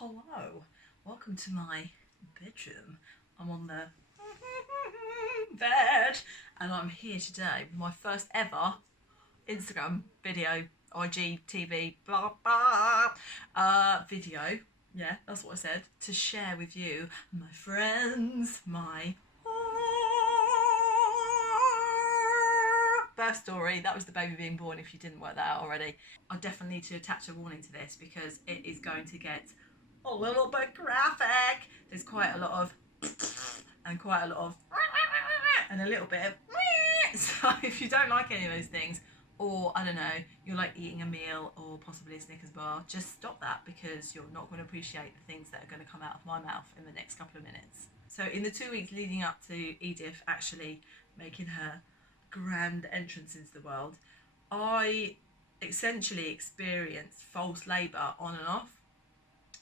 Hello, welcome to my bedroom. I'm on the bed and I'm here today with my first ever Instagram video, IGTV, blah blah, video. Yeah, that's what I said, to share with you, my friends, my birth story. That was the baby being born, if you didn't work that out already. I definitely need to attach a warning to this because it is going to get a little bit graphic. There's quite a lot of and quite a lot of and a little bit of so if you don't like any of those things, or I don't know, you're like eating a meal or possibly a Snickers bar, just stop that because you're not going to appreciate the things that are going to come out of my mouth in the next couple of minutes. So in the 2 weeks leading up to Edith actually making her grand entrance into the world, I essentially experienced false labour on and off.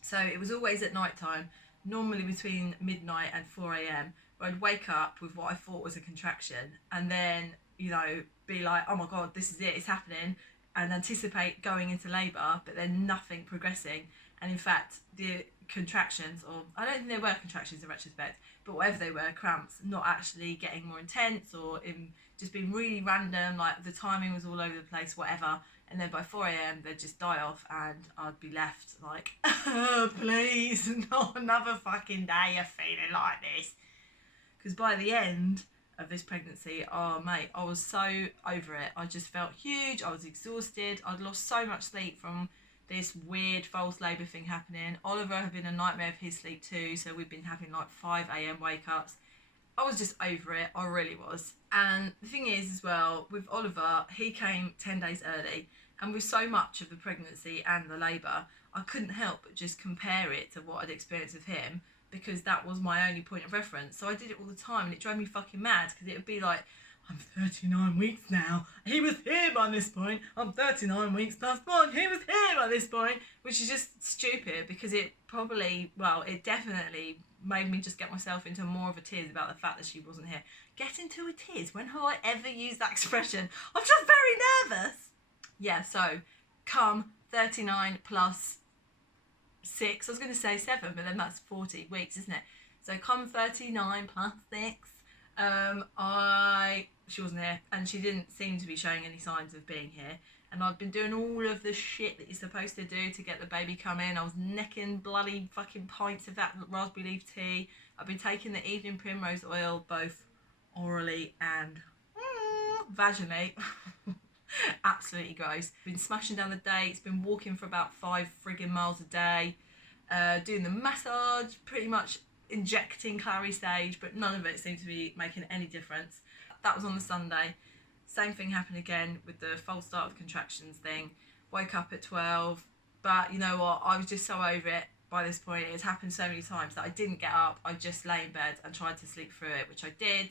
So it was always at night time, normally between midnight and 4 a.m, where I'd wake up with what I thought was a contraction and then, you know, be like, oh my God, this is it, it's happening, and anticipate going into labour, but then nothing progressing. And in fact, the contractions, or I don't think they were contractions in retrospect, but whatever they were, cramps, not actually getting more intense or in just being really random, like the timing was all over the place, whatever. And then by 4 a.m, they'd just die off and I'd be left like, oh, please, not another fucking day of feeling like this. Because by the end of this pregnancy, oh mate, I was so over it. I just felt huge, I was exhausted, I'd lost so much sleep from this weird false labour thing happening. Oliver had been a nightmare of his sleep too, so we'd been having like 5 a.m. wake-ups. I was just over it, I really was. And the thing is as well, with Oliver, he came 10 days early, and with so much of the pregnancy and the labour, I couldn't help but just compare it to what I'd experienced with him, because that was my only point of reference. So I did it all the time and it drove me fucking mad, because it would be like, I'm 39 weeks now, he was here by this point, I'm 39 weeks plus 1, he was here by this point, which is just stupid, because it probably, well, it definitely made me just get myself into more of a tears about the fact that she wasn't here. Get into a tears? When have I ever used that expression? I'm just very nervous. Yeah, so come 39 plus 6, I was going to say 7, but then that's 40 weeks, isn't it? So come 39 plus 6, she wasn't here, and she didn't seem to be showing any signs of being here. And I'd been doing all of the shit that you're supposed to do to get the baby come in. I was necking bloody fucking pints of that raspberry leaf tea. I've been taking the evening primrose oil, both orally and vaginally. Absolutely gross. Been smashing down the dates, been walking for about 5 friggin' miles a day, doing the massage, pretty much injecting Clary stage, but none of it seemed to be making any difference. That was on the Sunday. Same thing happened again with the false start of the contractions thing. Woke up at 12, but you know what, I was just so over it by this point. It had happened so many times that I didn't get up. I just lay in bed and tried to sleep through it, which I did.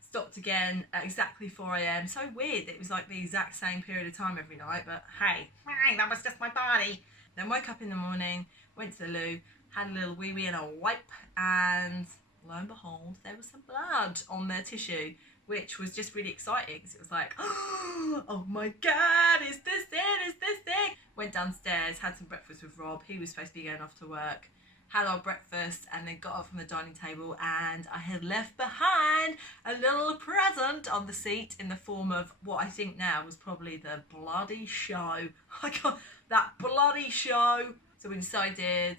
Stopped again at exactly 4 a.m. So weird, it was like the exact same period of time every night, but hey, that was just my body. Then woke up in the morning, went to the loo, had a little wee-wee and a wipe, and lo and behold, there was some blood on their tissue, which was just really exciting, because it was like, oh my God, is this it, is this it? Went downstairs, had some breakfast with Rob, he was supposed to be going off to work, had our breakfast, and then got up from the dining table, and I had left behind a little present on the seat in the form of what I think now was probably the bloody show. I got that bloody show. So we decided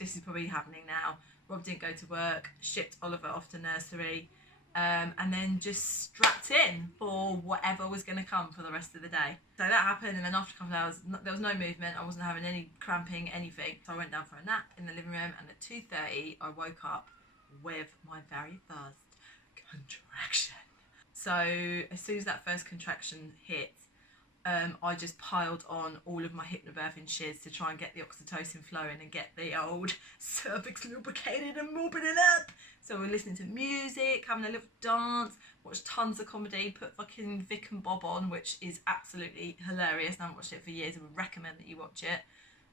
this is probably happening now. Rob didn't go to work, shipped Oliver off to nursery, and then just strapped in for whatever was going to come for the rest of the day. So that happened, and then after a couple of hours, there was no movement. I wasn't having any cramping, anything. So I went down for a nap in the living room, and at 2:30, I woke up with my very first contraction. So as soon as that first contraction hit, I just piled on all of my hypnobirthing shiz to try and get the oxytocin flowing and get the old cervix lubricated and mopping it up. So we're listening to music, having a little dance, watched tons of comedy, put fucking Vic and Bob on, which is absolutely hilarious. I haven't watched it for years, I would recommend that you watch it.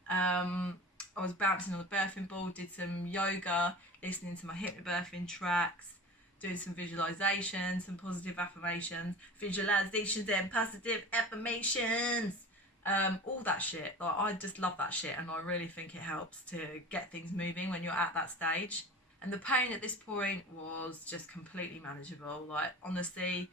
I was bouncing on the birthing ball, did some yoga, listening to my hypnobirthing tracks, doing some visualizations, some positive affirmations, visualizations and positive affirmations. all that shit. Like, I just love that shit, and I really think it helps to get things moving when you're at that stage. And the pain at this point was just completely manageable. Like, honestly,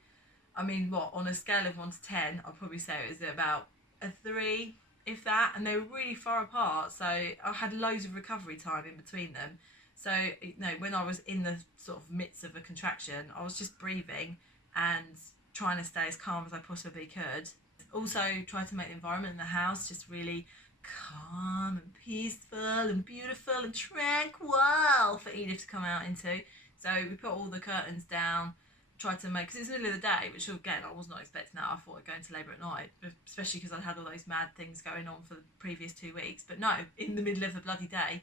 I mean, what, on a scale of 1 to 10, I'd probably say it was about a 3, if that. And they were really far apart, so I had loads of recovery time in between them. So, you know, when I was in the sort of midst of a contraction, I was just breathing and trying to stay as calm as I possibly could. Also, try to make the environment in the house just really calm and peaceful and beautiful and tranquil for Edith to come out into. So we put all the curtains down, tried to make, because it's the middle of the day, which again I was not expecting that. I thought I'd go into labour at night, especially because I'd had all those mad things going on for the previous 2 weeks. But no, in the middle of the bloody day.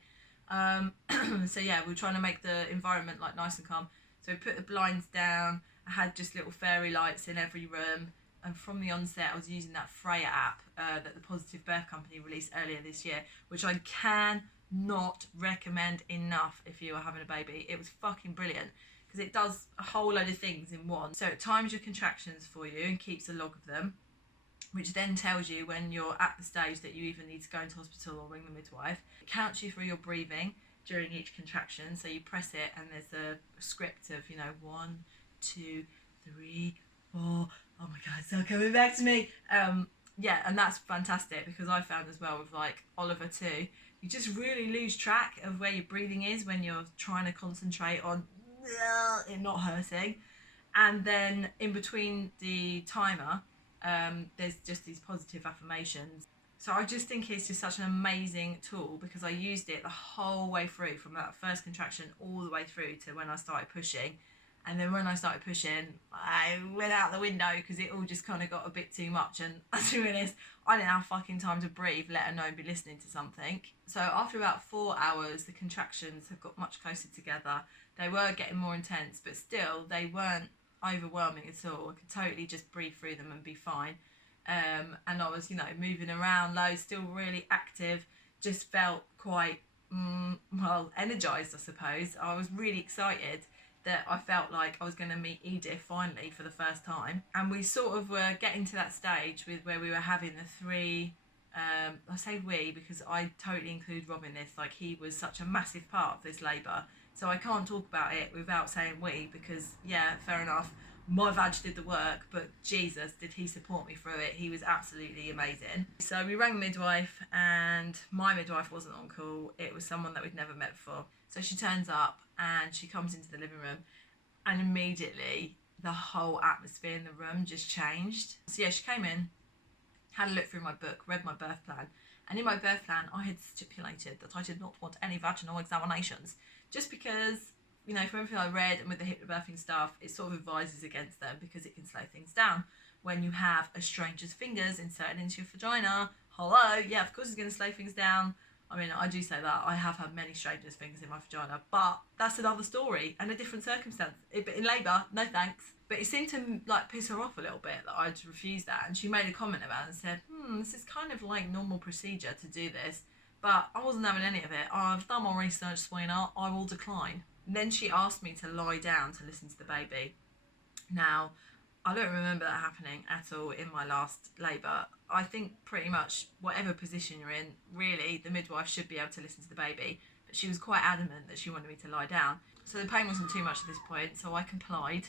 So yeah, we were trying to make the environment like nice and calm. So we put the blinds down. I had just little fairy lights in every room. And from the onset, I was using that Freya app that the Positive Birth Company released earlier this year, which I cannot recommend enough if you are having a baby. It was fucking brilliant because it does a whole load of things in one. So it times your contractions for you and keeps a log of them, which then tells you when you're at the stage that you either need to go into hospital or ring the midwife. It counts you through your breathing during each contraction. So you press it and there's a script of, you know, 1, 2, 3, 4. Oh my god, it's all coming back to me. Yeah, and that's fantastic because I found as well with like Oliver too, you just really lose track of where your breathing is when you're trying to concentrate on it not hurting. And then in between the timer, there's just these positive affirmations. So I just think it's just such an amazing tool because I used it the whole way through, from that first contraction all the way through to when I started pushing. And then when I started pushing, I went out the window because it all just kind of got a bit too much. And to be honest, I didn't have fucking time to breathe, let alone be listening to something. So after about 4 hours, the contractions have got much closer together. They were getting more intense, but still, they weren't overwhelming at all. I could totally just breathe through them and be fine. And I was, you know, moving around loads, still really active, just felt quite, well, energised, I suppose. I was really excited that I felt like I was going to meet Edith finally for the first time. And we sort of were getting to that stage with where we were having the 3, I say we because I totally include Rob in this, like he was such a massive part of this labour. So I can't talk about it without saying we because, yeah, fair enough, my vag did the work, but Jesus, did he support me through it. He was absolutely amazing. So we rang midwife and my midwife wasn't on call. It was someone that we'd never met before. So she turns up and she comes into the living room and immediately the whole atmosphere in the room just changed. So yeah, she came in, had a look through my book, read my birth plan, and in my birth plan I had stipulated that I did not want any vaginal examinations just because, you know, from everything I read and with the hypnobirthing stuff, it sort of advises against them because it can slow things down. When you have a stranger's fingers inserted into your vagina, hello, yeah, of course it's going to slow things down. I mean, I do say that. I have had many strangers' fingers in my vagina, but that's another story and a different circumstance. But in labour, no thanks. But it seemed to like piss her off a little bit that I'd refused that, and she made a comment about it and said, this is kind of like normal procedure to do this, but I wasn't having any of it. I've done my research, sweetheart, I will decline. And then she asked me to lie down to listen to the baby. Now, I don't remember that happening at all in my last labour. I think pretty much whatever position you're in, really, the midwife should be able to listen to the baby. But she was quite adamant that she wanted me to lie down. So the pain wasn't too much at this point, so I complied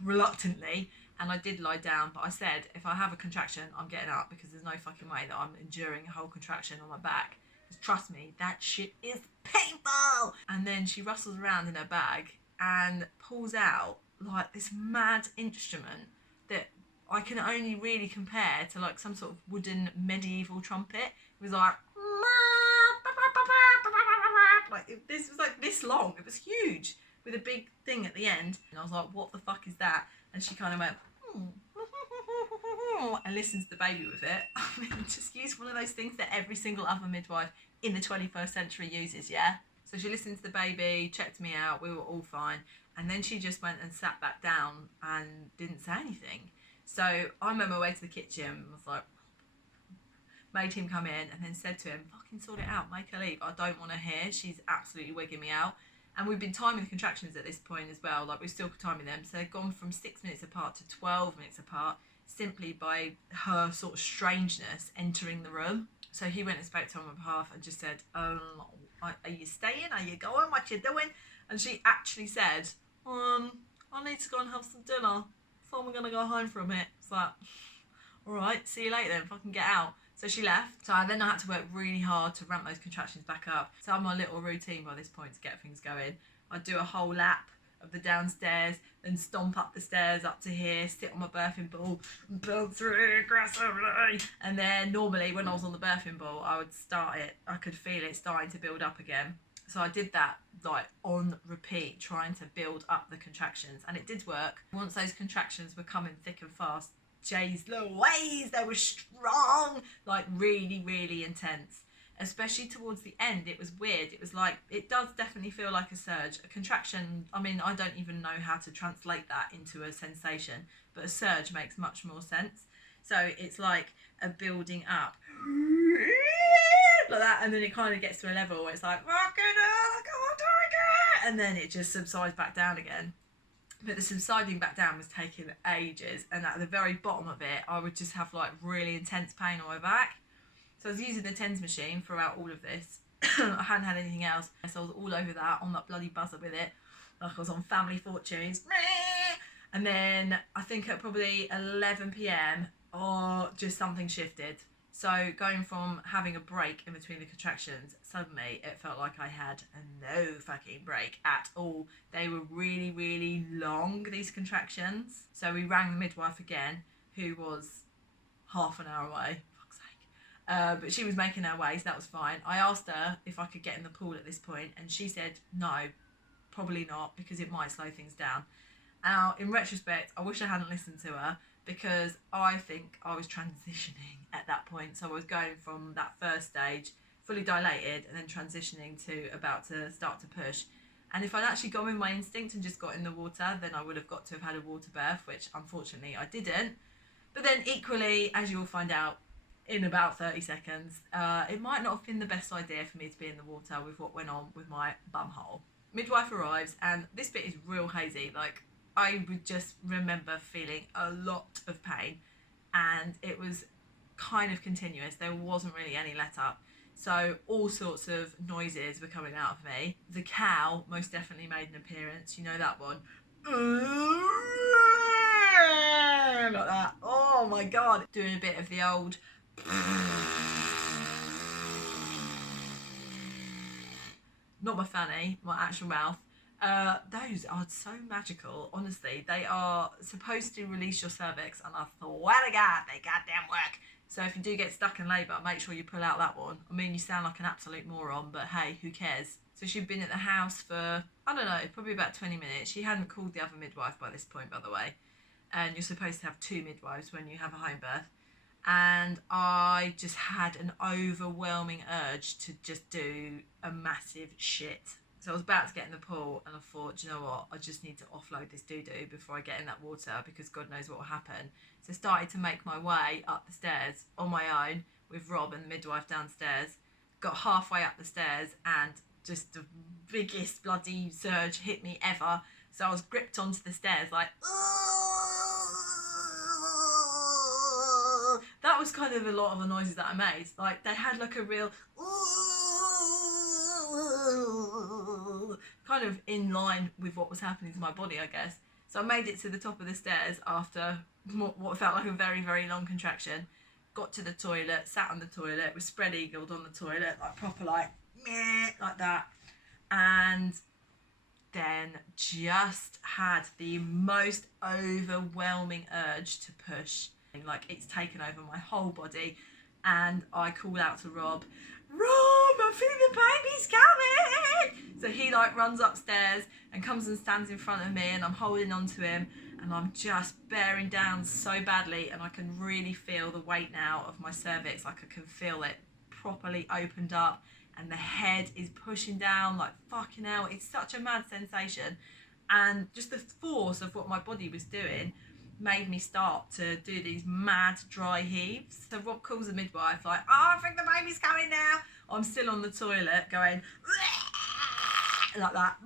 reluctantly. And I did lie down, but I said, if I have a contraction, I'm getting up because there's no fucking way that I'm enduring a whole contraction on my back. Just trust me, that shit is painful. And then she rustles around in her bag and pulls out like this mad instrument that I can only really compare to like some sort of wooden medieval trumpet. It was like this was like this long. It was huge with a big thing at the end. And I was like, what the fuck is that? And she kind of went and listens to the baby with it. I mean, just use one of those things that every single other midwife in the 21st century uses, yeah? So she listened to the baby, checked me out, we were all fine. And then she just went and sat back down and didn't say anything. So I made my way to the kitchen and was like, made him come in and then said to him, fucking sort it out, make her leave. I don't want her here. She's absolutely wigging me out. And we've been timing the contractions at this point as well. Like, we're still timing them. So they've gone from 6 minutes apart to 12 minutes apart. simply by her sort of strangeness entering the room. So he went and spoke to her on my behalf and just said, are you staying? Are you going? What you doing? And she actually said, I need to go and have some dinner. So I'm going to go home for a minute. It's like, all right, see you later then, fucking get out. So she left. So then I had to work really hard to ramp those contractions back up. So I had my little routine by this point to get things going. I'd do a whole lap of the downstairs, then stomp up the stairs up to here, sit on my birthing ball, and build through aggressively. And then normally when I was on the birthing ball, I would start it. I could feel it starting to build up again. So I did that like on repeat, trying to build up the contractions, and it did work. Once those contractions were coming thick and fast, Jay's Louise, they were strong, like really, really intense. Especially towards the end, it was weird. It was like, it does definitely feel like a surge. A contraction, I mean, I don't even know how to translate that into a sensation, but a surge makes much more sense. So it's like a building up like that, and then it kind of gets to a level where it's like, fucking hell, I can't take it, and then it just subsides back down again. But the subsiding back down was taking ages, and at the very bottom of it, I would just have like really intense pain on my back. So I was using the TENS machine throughout all of this. I hadn't had anything else, so I was all over that, on that bloody buzzer with it, like I was on Family Fortunes. And then I think at probably 11 p.m, just something shifted. So going from having a break in between the contractions, suddenly it felt like I had no fucking break at all. They were really, really long, these contractions. So we rang the midwife again, who was half an hour away. But she was making her way, so that was fine. I asked her if I could get in the pool at this point, and she said no, probably not, because it might slow things down. Now, in retrospect, I wish I hadn't listened to her, because I think I was transitioning at that point. So I was going from that first stage, fully dilated, and then transitioning to about to start to push. And if I'd actually gone with my instinct and just got in the water, then I would have got to have had a water birth, which unfortunately I didn't. But then equally, as you will find out in about 30 seconds, it might not have been the best idea for me to be in the water with what went on with my bumhole. Midwife arrives, and this bit is real hazy. Like, I would just remember feeling a lot of pain, and it was kind of continuous. There wasn't really any let up. So all sorts of noises were coming out of me. The cow most definitely made an appearance. You know that one. Like that. Oh my God. Doing a bit of the old... Not my fanny, my actual mouth. Those are so magical, honestly. They are supposed to release your cervix, and I swear to God, they goddamn work. So if you do get stuck in labour, make sure you pull out that one. I mean, you sound like an absolute moron, but hey, who cares? So she'd been at the house for, I don't know, probably about 20 minutes. She hadn't called the other midwife by this point, by the way. And you're supposed to have 2 midwives when you have a home birth. And I just had an overwhelming urge to just do a massive shit. So I was about to get in the pool, and I thought, do you know what, I just need to offload this doo-doo before I get in that water, because God knows what will happen. So I started to make my way up the stairs on my own with Rob and the midwife downstairs. Got halfway up the stairs, and just the biggest bloody surge hit me ever. So I was gripped onto the stairs like, that was kind of a lot of the noises that I made. Like, they had like a real kind of in line with what was happening to my body, I guess. So I made it to the top of the stairs after what felt like a very, very long contraction. Got to the toilet, sat on the toilet, was spread-eagled on the toilet, like proper like, meh, like that. And then just had the most overwhelming urge to push. Like, it's taken over my whole body, and I call out to Rob, I think the baby's coming! So he like runs upstairs and comes and stands in front of me, and I'm holding on to him, and I'm just bearing down so badly, and I can really feel the weight now of my cervix. Like, I can feel it properly opened up, and the head is pushing down like fucking hell. It's such a mad sensation, and just the force of what my body was doing made me start to do these mad dry heaves. So Rob calls the midwife like, I think the baby's coming now. I'm still on the toilet going like that,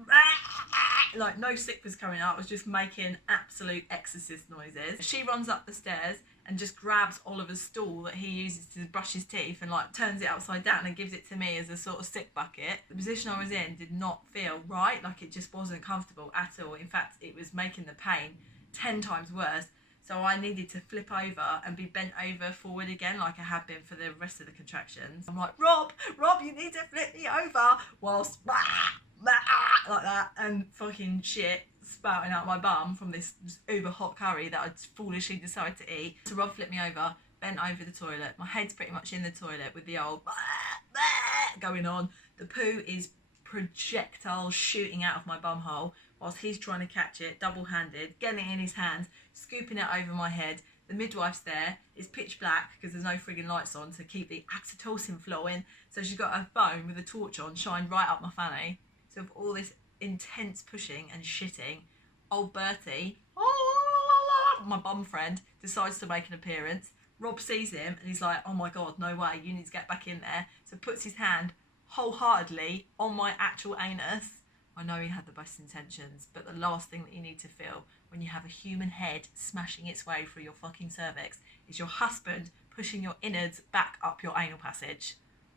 like no sick was coming out. I was just making absolute exorcist noises. She runs up the stairs and just grabs Oliver's stool that he uses to brush his teeth and like turns it upside down and gives it to me as a sort of sick bucket. The position I was in did not feel right, like it just wasn't comfortable at all. In fact, it was making the pain 10 times worse. So I needed to flip over and be bent over forward again like I had been for the rest of the contractions. I'm like, Rob, you need to flip me over, whilst like that, and fucking shit spouting out my bum from this uber hot curry that I'd foolishly decided to eat. So Rob flipped me over, bent over the toilet. My head's pretty much in the toilet with the old going on. The poo is projectile shooting out of my bum hole whilst he's trying to catch it double-handed, getting it in his hands, scooping it over my head. The midwife's there. It's pitch black because there's no frigging lights on to keep the oxytocin flowing. So she's got her phone with a torch on, shined right up my fanny. So with all this intense pushing and shitting, old Bertie, my bum friend, decides to make an appearance. Rob sees him and he's like, oh my God, no way, you need to get back in there. So puts his hand wholeheartedly on my actual anus. I know he had the best intentions, but the last thing that you need to feel when you have a human head smashing its way through your fucking cervix is your husband pushing your innards back up your anal passage.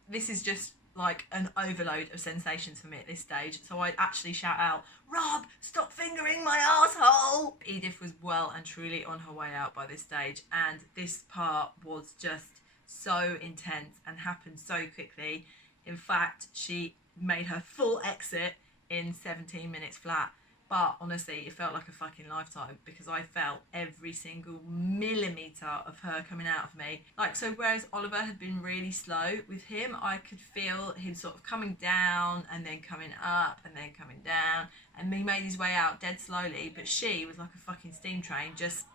This is just like an overload of sensations for me at this stage. So I'd actually shout out, Rob, stop fingering my asshole. Edith was well and truly on her way out by this stage, and this part was just so intense and happened so quickly. In fact, she made her full exit in 17 minutes flat. But honestly, it felt like a fucking lifetime because I felt every single millimetre of her coming out of me. Like, so whereas Oliver had been really slow with him, I could feel him sort of coming down and then coming up and then coming down. And he made his way out dead slowly, but she was like a fucking steam train, just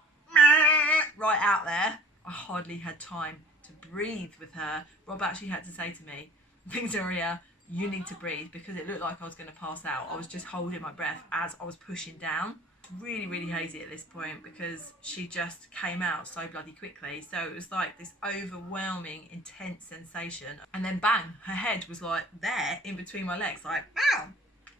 right out there. I hardly had time to breathe with her. Rob actually had to say to me, Victoria, you need to breathe, because it looked like I was going to pass out. I was just holding my breath as I was pushing down. Really, really hazy at this point because she just came out so bloody quickly. So it was like this overwhelming, intense sensation. And then bang, her head was like there in between my legs, like, wow,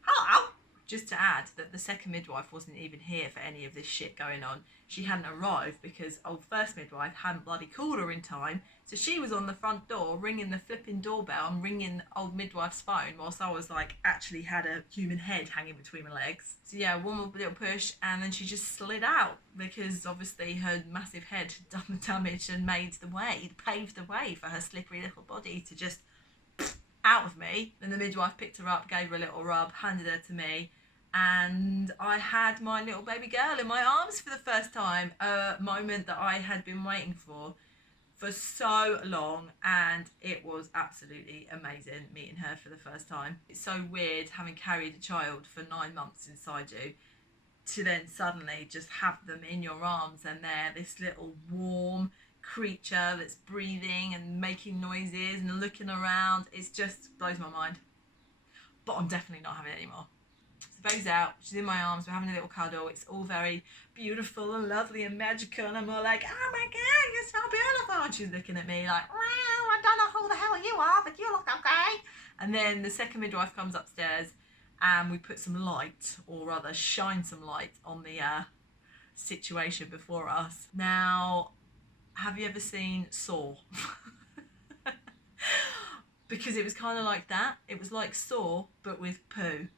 hello. Just to add that the second midwife wasn't even here for any of this shit going on. She hadn't arrived because old first midwife hadn't bloody called her in time. So she was on the front door ringing the flipping doorbell and ringing old midwife's phone whilst I was like actually had a human head hanging between my legs. So yeah, one more little push and then she just slid out because obviously her massive head had done the damage and made the way, paved the way for her slippery little body to just out of me. Then the midwife picked her up, gave her a little rub, handed her to me, and I had my little baby girl in my arms for the first time, a moment that I had been waiting for so long, and it was absolutely amazing meeting her for the first time. It's so weird having carried a child for 9 months inside you to then suddenly just have them in your arms and they're this little warm creature that's breathing and making noises and looking around. It just blows my mind, but I'm definitely not having it anymore. So baby's out, she's in my arms, we're having a little cuddle. It's all very beautiful and lovely and magical, and I'm all like, oh my God, you're so beautiful. And she's looking at me like, well, I don't know who the hell you are, but you look okay. And then the second midwife comes upstairs and we put some light, or rather shine some light on the situation before us. Now, have you ever seen Saw? Because it was kind of like that. It was like Saw, but with poo.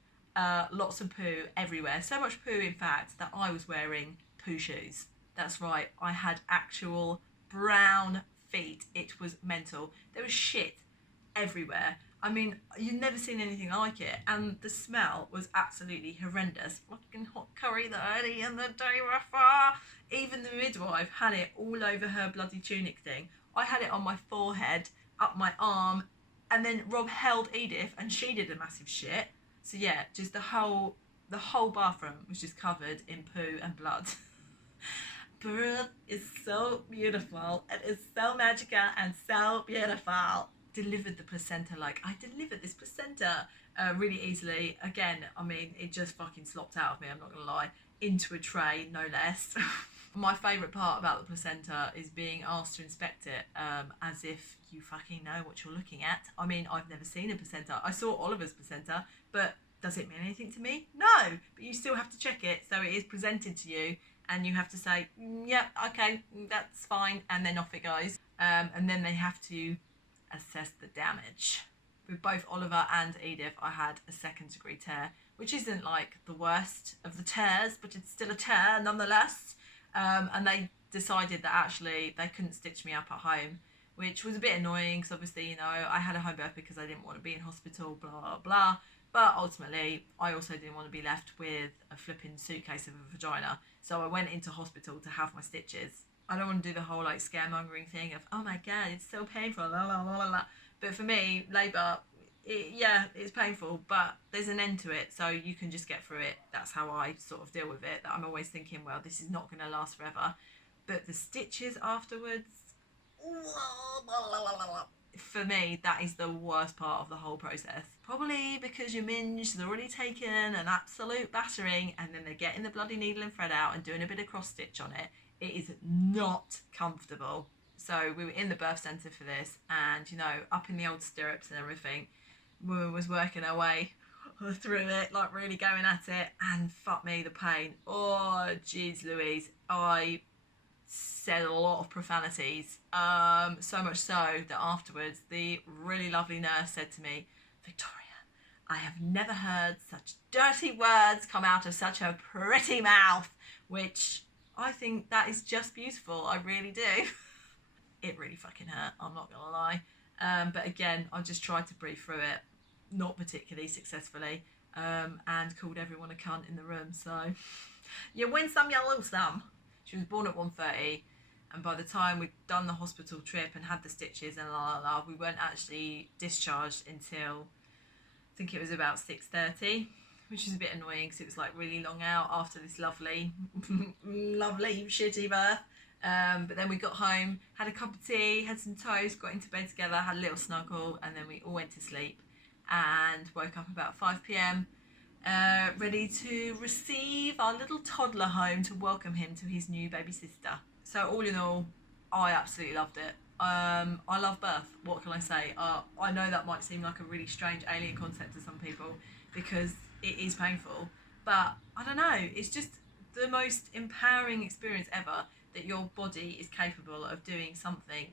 Lots of poo everywhere. So much poo, in fact, that I was wearing poo shoes. That's right, I had actual brown feet. It was mental. There was shit everywhere. I mean, you'd never seen anything like it, and the smell was absolutely horrendous. Fucking hot curry the early in the day before. Even the midwife had it all over her bloody tunic thing. I had it on my forehead, up my arm, and then Rob held Edith and she did a massive shit. So yeah, just the whole bathroom was just covered in poo and blood. Birth is so beautiful. It is so magical and so beautiful. Delivered the placenta, like I delivered this placenta really easily. Again, I mean, it just fucking slopped out of me, I'm not gonna lie, into a tray, no less. My favourite part about the placenta is being asked to inspect it as if you fucking know what you're looking at. I mean, I've never seen a placenta. I saw Oliver's placenta, but Does it mean anything to me? No, but you still have to check it. So it is presented to you and you have to say, yep, okay, that's fine. And then off it goes. And then they have to assess the damage. With both Oliver and Edith, I had a 2nd degree tear, which isn't like the worst of the tears, but it's still a tear nonetheless. And they decided that actually they couldn't stitch me up at home, which was a bit annoying because obviously, you know, I had a home birth because I didn't want to be in hospital, blah, blah, blah. But ultimately, I also didn't want to be left with a flipping suitcase of a vagina. So I went into hospital to have my stitches. I don't want to do the whole like scaremongering thing of, oh my God, it's so painful, la, la, la, la, la. But for me, labour, yeah, it's painful, but there's an end to it. So you can just get through it. That's how I sort of deal with it. That I'm always thinking, well, this is not going to last forever. But the stitches afterwards, for me, that is the worst part of the whole process. Probably because your minge has already taken an absolute battering and then they're getting the bloody needle and thread out and doing a bit of cross stitch on it. It is not comfortable. So we were in the birth centre for this and, you know, up in the old stirrups and everything, woman was working her way through it, like really going at it, and fuck me, the pain. Oh, jeez Louise. I said a lot of profanities, so much so that afterwards the really lovely nurse said to me, Victoria, I have never heard such dirty words come out of such a pretty mouth, which I think that is just beautiful. I really do. It really fucking hurt, I'm not gonna lie. But again, I just tried to breathe through it, not particularly successfully, and called everyone a cunt in the room. So you win some, you lose some. She was born at 1:30, and by the time we'd done the hospital trip and had the stitches and la la la, we weren't actually discharged until I think it was about 6:30, which is a bit annoying because it was like really long out after this lovely, lovely shitty birth. But then we got home, had a cup of tea, had some toast, got into bed together, had a little snuggle, and then we all went to sleep and woke up about 5 p.m. Ready to receive our little toddler home to welcome him to his new baby sister. So all in all, I absolutely loved it. I love birth. What can I say? I know that might seem like a really strange alien concept to some people because it is painful, but I don't know. It's just the most empowering experience ever that your body is capable of doing something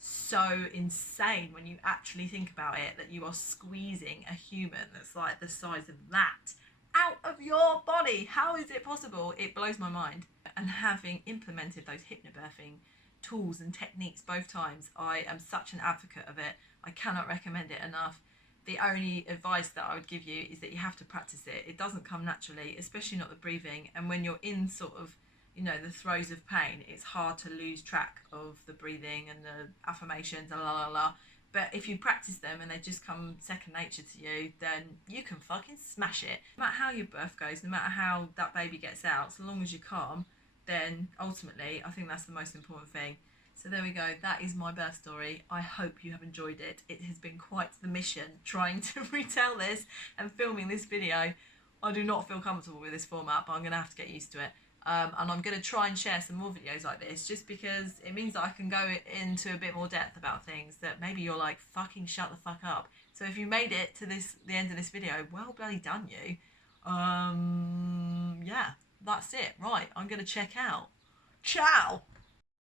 so insane when you actually think about it, that you are squeezing a human that's like the size of that out of your body. How is it possible? It blows my mind. And having implemented those hypnobirthing tools and techniques both times, I am such an advocate of it. I cannot recommend it enough. The only advice that I would give you is that you have to practice it. It doesn't come naturally, especially not the breathing. And when you're in sort of, you know, the throes of pain, it's hard to lose track of the breathing and the affirmations and la la la. But if you practice them and they just come second nature to you, then you can fucking smash it. No matter how your birth goes, no matter how that baby gets out, so long as you're calm, then ultimately I think that's the most important thing. So there we go, that is my birth story. I hope you have enjoyed it. It has been quite the mission trying to retell this and filming this video. I do not feel comfortable with this format, but I'm going to have to get used to it. And I'm going to try and share some more videos like this just because it means that I can go into a bit more depth about things that maybe you're like, fucking shut the fuck up. So if you made it to the end of this video, well bloody done you. Yeah, that's it. Right, I'm going to check out. Ciao!